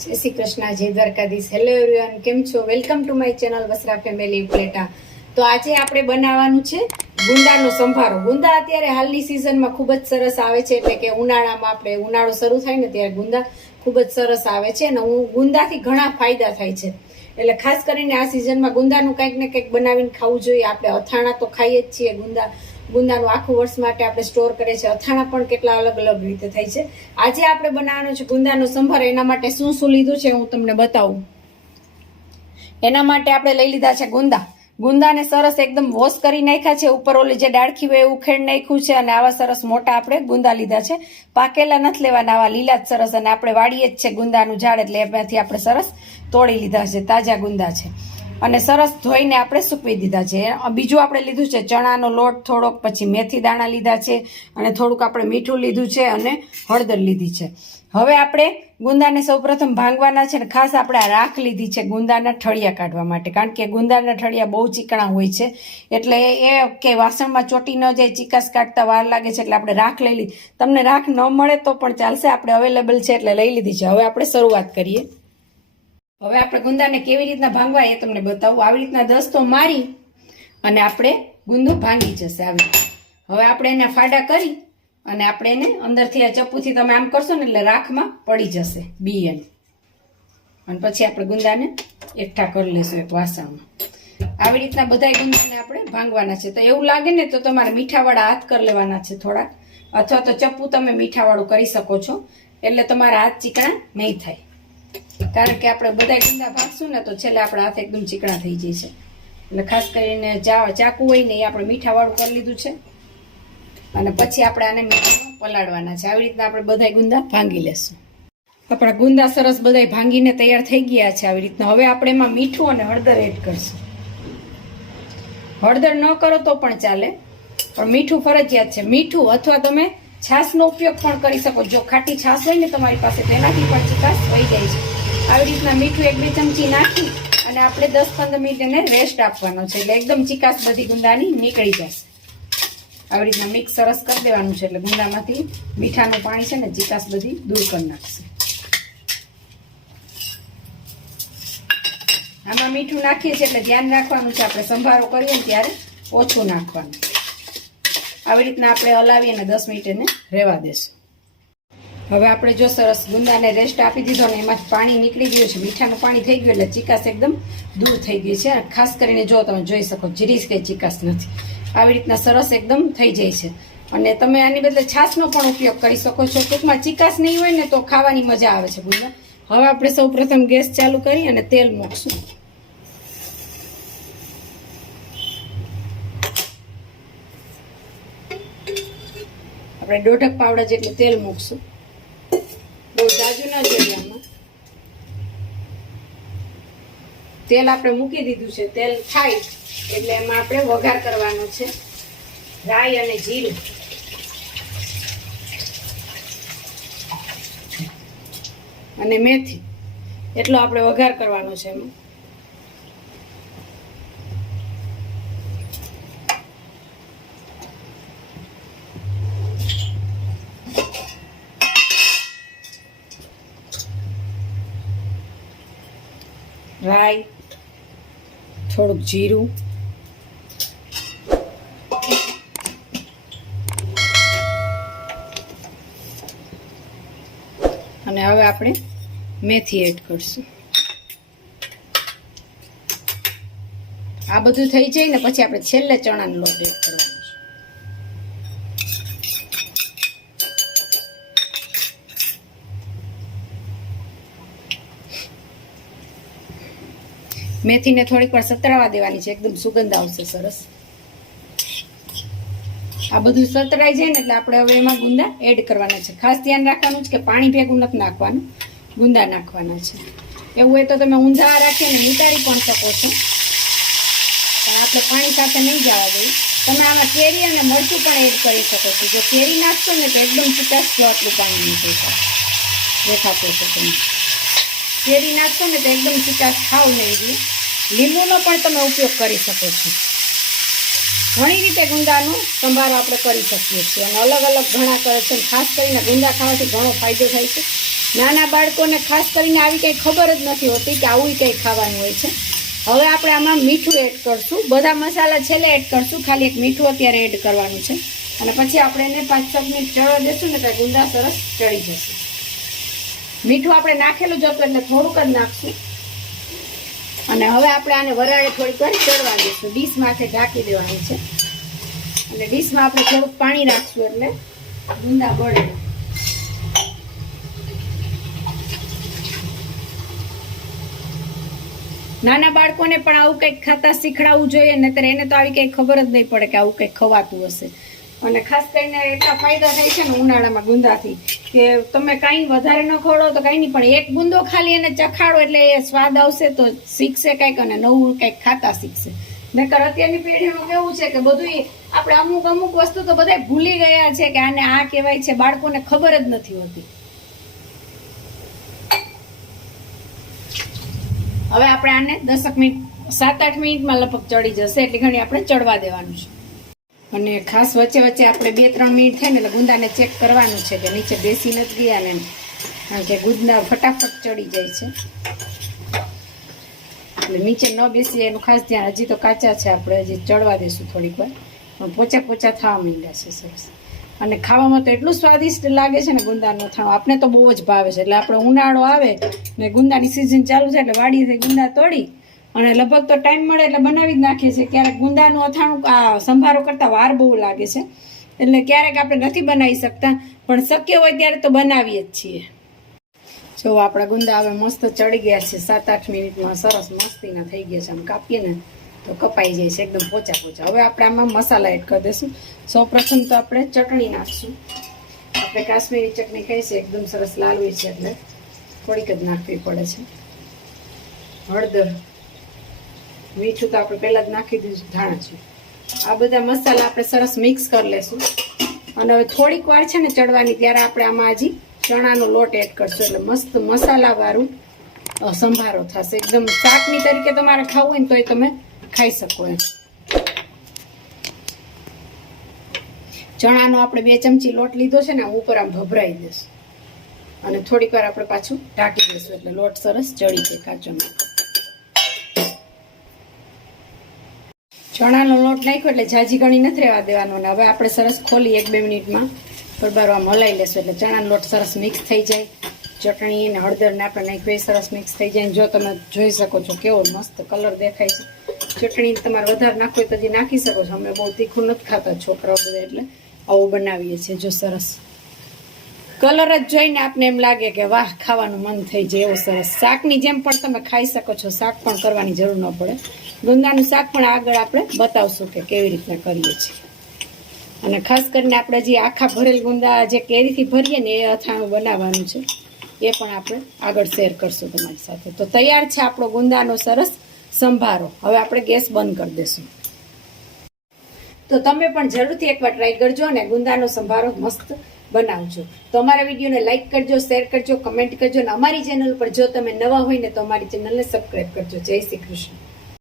જય શ્રી કૃષ્ણ, જય Dwarkadhish. Hello everyone, કેમ છો? Welcome to my channel Vasra family પ્લેટા. તો આજે આપણે બનાવવાનું છે ગુંદાનો સંભારો. ગુંદા અત્યારે હાલની સિઝનમાં ખૂબ જ સરસ આવે છે, એટલે કે ઉનાળામાં આપણે ઉનાળો શરૂ થાય ને ત્યારે ગુંદા ખૂબ જ સરસ આવે છે અને ગુંદાથી ઘણા ફાયદા થાય છે. એટલે ખાસ કરીને આ સિઝનમાં ગુંદાનું કંઈક ને કંઈક બનાવીને ખાવું જોઈએ. આપણે અથાણા તો ખાઈએ જ છીએ, ગુંદાનું આખું વર્ષ માટે આપણે સ્ટોર કરીએ છીએ. અથાણા પણ કેટલા અલગ અલગ રીતે થાય છે. આજે આપણે બનાવવાનો છે ગુંદાનો સંભાર. એના માટે શું શું લીધું છે હું તમને બતાવું. એના માટે આપણે લઈ લીધા છે ગુંદાને સરસ એકદમ વોશ કરી નાખ્યા છે. ઉપર ઓલી જે ડાળખી હોય એવું ખેડ નાખ્યું છે અને આવા સરસ મોટા આપણે ગુંદા લીધા છે. પાકેલા નથી લેવાના, આવા લીલા જ સરસ. અને આપણે વાડીએ જ છે ગુંદાનું ઝાડ, એટલે એમાંથી આપણે સરસ તોડી લીધા છે. તાજા ગુંદા છે અને સરસ ધોઈને આપણે સૂકવી દીધા છે. બીજું આપણે લીધું છે ચણાનો લોટ થોડોક, પછી મેથી દાણા લીધા છે અને થોડુંક આપણે મીઠું લીધું છે અને હળદર લીધી છે. હવે આપણે ગુંદાને સૌપ્રથમ ભાંગવાના છે ને ખાસ આપણે આ રાખ લીધી છે ગુંદાના ઠળિયા કાઢવા માટે, કારણ કે ગુંદાના ઠળિયા બહુ ચીકણા હોય છે, એટલે એ કે વાસણમાં ચોટી ન જાય, ચીકાસ કાઢતા વાર લાગે છે, એટલે આપણે રાખ લઈ લીધી. તમને રાખ ન મળે તો પણ ચાલશે, આપણે અવેલેબલ છે એટલે લઈ લીધી છે. હવે આપણે શરૂઆત કરીએ. હવે આપણે ગુંદાને કેવી રીતના ભાંગવા એ તમને બતાવું. આવી રીતના દસ્તો મારી અને આપણે ગુંદું ભાંગી જશે આવી. હવે આપણે એને ફાડા કરી અને આપણે એને અંદરથી આ ચપ્પુથી તમે આમ કરશો ને એટલે રાખમાં પડી જશે બી. અને પછી આપણે ગુંદાને એકઠા કરી લેશું એક વાસણમાં. આવી રીતના બધા ગુંદાને આપણે ભાંગવાના છે. તો એવું લાગે ને તો તમારે મીઠાવાળા હાથ કરી લેવાના છે થોડાક, અથવા તો ચપ્પુ તમે મીઠાવાળું કરી શકો છો, એટલે તમારા હાથ ચીકણા નહીં થાય. કારણ કે આપણે બધા ગુંદા ભાગશું ને તો છેલ્લે આપણા હાથ એકદમ ચીકણા થઈ જાય છે. એટલે ખાસ કરીને ચાકુ હોય ને એ આપણે મીઠાવાળું કરી લીધું છે અને પછી આપણે આને મીઠામાં પલાળવાના છે. આવી રીતના આપણે બધા ગુંદા ભાંગી લેશું. આપણા ગુંદા સરસ બધા ભાંગીને તૈયાર થઈ ગયા છે આવી રીતના. હવે આપણે એમાં મીઠું અને હળદર એડ કરશું. હળદર ન કરો તો પણ ચાલે, પણ મીઠું ફરજિયાત છે. મીઠું અથવા તમે છાશનો ઉપયોગ પણ કરી શકો. જો ખાટી છાશ હોય ને તમારી પાસે તેનાથી પણ ચીકાશ વહી જાય છે. આવી રીતના મીઠું 1-2 ચમચી નાખી અને આપણે 10-15 મિનિટ એને રેસ્ટ આપવાનો છે, એટલે એકદમ ચીકાશ બધી ગુંદાની નીકળી જશે. આવી રીતના મિક્સ સરસ કરી દેવાનું છે, એટલે ગુંદામાંથી મીઠાનું પાણી છે ને ચીકાશ બધી દૂર કરી નાખશે. આમાં મીઠું નાખીએ છીએ એટલે ધ્યાન રાખવાનું છે, આપણે સંભારો કરીએ ને ત્યારે ઓછું નાખવાનું. આવી રીતના આપણે હલાવી અને 10 મિનિટ એને રહેવા દેશું. હવે આપણે જો સરસ ગુંદાને રેસ્ટ આપી દીધો ને એમાંથી પાણી નીકળી ગયું છે, મીઠાનું પાણી થઈ ગયું, એટલે ચીકાશ એકદમ દૂર થઈ ગઈ છે. ખાસ કરીને જો તમે જોઈ શકો જીરી કઈ ચીકાશ નથી. આવી રીતના સરસ એકદમ થઈ જાય છે. અને તમે આની બદલે છાશનો પણ ઉપયોગ કરી શકો છો. ટૂંકમાં ચીકાશ નહીં હોય ને તો ખાવાની મજા આવે છે ગુંદા. હવે આપણે સૌ પ્રથમ ગેસ ચાલુ કરી અને તેલ મૂકશું. આપણે 1.5 પાવડા જેટલું તેલ મૂકશું. બહુ જાજુ ના જોઈએ આમાં. તેલ આપણે મૂકી દીધું છે. તેલ થાય એટલે એમાં આપણે વઘાર કરવાનો છે. રાઈ અને જીરું અને મેથી, એટલો આપણે વઘાર કરવાનો છે એમાં. રાઈ, થોડુંક જીરું અને હવે આપણે મેથી એડ કરશું. આ બધું થઈ જાય ને પછી આપણે છેલ્લે ચણાનો લોટ એડ કરવાનો છે. મેથીને થોડીક વાર સતરાવા દેવાની છે, એકદમ સુગંધ આવશે સરસ. આ બધું સતરાઈ જાય ને એટલે આપણે હવે એમાં ગુંદા એડ કરવાના છે. ખાસ ધ્યાન રાખવાનું છે કે પાણી ભેગું નથી નાખવાનું, ગુંદા નાખવાના છે. એવું હોય તો તમે ઊંધા રાખીને નિતારી પણ શકો છો, પણ આપણે પાણી સાથે નહીં જવા દઈએ. તમે આમાં કેરી અને મરચું પણ એડ કરી શકો છો. જો કેરી નાખશો ને તો એકદમ ચીકાશ જો આટલું પાણી નીકળશે દેખાતો છે. તમે કેરી નાખશો ને તો એકદમ ચીકાશ ખાવ નહીં. લીંબુનો પણ તમે ઉપયોગ કરી શકો છો. ઘણી રીતે ગુંદાનો સંભારો આપણે કરી શકીએ છીએ અને અલગ અલગ ઘણા કરે છે. ખાસ કરીને ગુંદા ખાવાથી ઘણો ફાયદો થાય છે. નાના બાળકોને ખાસ કરીને આવી કંઈ ખબર જ નથી હોતી કે આવું કંઈ ખાવાનું હોય છે. હવે આપણે આમાં મીઠું એડ કરશું. બધા મસાલા છેલ્લે એડ કરશું, ખાલી એક મીઠું અત્યારે એડ કરવાનું છે. અને પછી આપણે એને 5-6 મિનિટ ચડવા દેશું ને ત્યાં ગુંદા સરસ ચડી જશે. મીઠું આપણે નાખેલું જ હતું એટલે થોડુંક જ નાખશું. અને હવે આપણે આને વરાળે થોડીક વાર ચડવા દઈશું. ડીશ માથે ઢાંકી દેવાની છે અને ડીશમાં આપણે થોડુંક પાણી નાખશું એટલે ગુંદા બળે. નાના બાળકોને પણ આવું કંઈક ખાતા શીખડાવવું જોઈએ, નહીતર એને તો આવી કંઈ ખબર જ નહીં પડે કે આવું કંઈક ખવાતું હશે. અને ખાસ કરીને એટલા ફાયદા થાય છે ને ઉનાળામાં ગુંદાથી કે તમે કાંઈ વધારે ન ખવડો તો કાંઈ નહીં, પણ એક ગુંદો ખાલી એને ચખાડો એટલે એ સ્વાદ આવશે તો શીખશે કંઈક અને નવું કંઈક ખાતા શીખશે. નકર અત્યારની પેઢીનું કેવું છે કે બધું આપણે અમુક વસ્તુ તો બધા ભૂલી ગયા છે કે આને આ કહેવાય છે, બાળકોને ખબર જ નથી હોતી. હવે આપણે આને 10 મિનિટ 7-8 મિનિટમાં લગભગ ચડી જશે એટલી ઘણી આપણે ચડવા દેવાનું છે. અને ખાસ વચ્ચે આપણે 2-3 મિનિટ થાય ને એટલે ગુંદાને ચેક કરવાનું છે કે નીચે બેસી નથી ગયા ને, કારણ કે ગુંદા ફટાફટ ચડી જાય છે એટલે નીચે ન બેસી એનું ખાસ ધ્યાન. હજી તો કાચા છે, આપણે હજી ચડવા દઈશું થોડીક વાર, પણ પોચા થવા માંડ્યા છે સરસ. અને ખાવામાં તો એટલું સ્વાદિષ્ટ લાગે છે ને ગુંદાનું અથાણું, આપણે તો બહુ જ ભાવે છે. એટલે આપણે ઉનાળો આવે ને ગુંદાની સિઝન ચાલુ છે એટલે વાડીથી ગુંદા તોડી અને લગભગ તો ટાઈમ મળે એટલે બનાવી જ નાખીએ છીએ. ક્યારેક ગુંદાનું અથાણું સંભારો કરતાં વાર બહુ લાગે છે એટલે ક્યારેક આપણે નથી બનાવી શકતા, પણ શક્ય હોય ત્યારે તો બનાવીએ જ છીએ. જો આપણા ગુંદા હવે મસ્ત ચડી ગયા છે, 7-8 મિનિટમાં સરસ મસ્તીના થઈ ગયા છે. આમ કાપીએ ને તો કપાઈ જાય છે એકદમ પોચા. હવે આપણે આમાં મસાલા એડ કરી દઈશું. સૌપ્રથમ તો આપણે ચટણી નાખશું. આપણે કાશ્મીરી ચટણી ખાઈ છે, એકદમ સરસ લાલ હોય છે એટલે થોડીક જ નાખવી પડે છે. હળદર, મીઠું તો આપણે પહેલાં જ નાખી દીધું, ધાણા છે. આ બધા મસાલા આપણે સરસ મિક્સ કરી લેશું. અને હવે થોડીક વાર છે ને ચડવાની ત્યારે આપણે આમાં હજી ચણાનો લોટ એડ કરશું એટલે મસ્ત મસાલાવાળું સંભારો થશે. એકદમ શાકની તરીકે તમારે ખાવું હોય ને તોય તમે ખાઈ શકો એમ. ચણાનો આપણે 2 ચમચી લોટ લીધો છે ને ઉપર આમ ભભરાઈ દેશું અને થોડીક વાર આપણે પાછું ઢાંકી દઈશું એટલે લોટ સરસ ચડી જાય કાચો. ચણાનો લોટ નાખ્યો એટલે જાજી ઘણી નથી રહેવા દેવાનો. અને હવે આપણે સરસ ખોલી 1-2 મિનિટમાં બરાબર હલાવી લેશું એટલે ચણાનો લોટ સરસ મિક્સ થઈ જાય. ચટણી ને હળદર ને આપણે નાખ્યું સરસ મિક્સ થઈ જાય. જો તમે જોઈ શકો છો કેવો મસ્ત કલર દેખાય છે. ચટણી તમારે વધારે નાખવું હોય તો હજી નાખી શકો છો. અમે બહુ તીખું નથી ખાતા છોકરાઓ બધા એટલે આવું બનાવીએ છીએ. જો સરસ કલર જ જોઈને આપને એમ લાગે કે વાહ ખાવાનું મન થઈ જાય એવો સરસ. શાકની જેમ પણ તમે ખાઈ શકો છો, શાક પણ કરવાની જરૂર ન પડે. ગુંદાનું શાક પણ આગળ આપણે બતાવશું કે કેવી રીતના કરીએ છીએ. અને ખાસ કરીને આપણે જે આખા ભરેલ ગુંદા જે કેરીથી ભરીએ ને એ અથાણું બનાવવાનું છે, એ પણ આપણે આગળ શેર કરશું તમારી સાથે. તો તૈયાર છે આપણો ગુંદાનો સરસ સંભારો. હવે આપણે ગેસ બંધ કરી દઈશું. તો તમે પણ જરૂરથી એકવાર ટ્રાય કરજો અને ગુંદાનો સંભારો મસ્ત બનાવજો. તો અમારા વિડીયોને લાઈક કરજો, શેર કરજો, કમેન્ટ કરજો અને અમારી ચેનલ પર જો તમે નવા હોય ને તો અમારી ચેનલને સબસ્ક્રાઈબ કરજો. જય શ્રી કૃષ્ણ.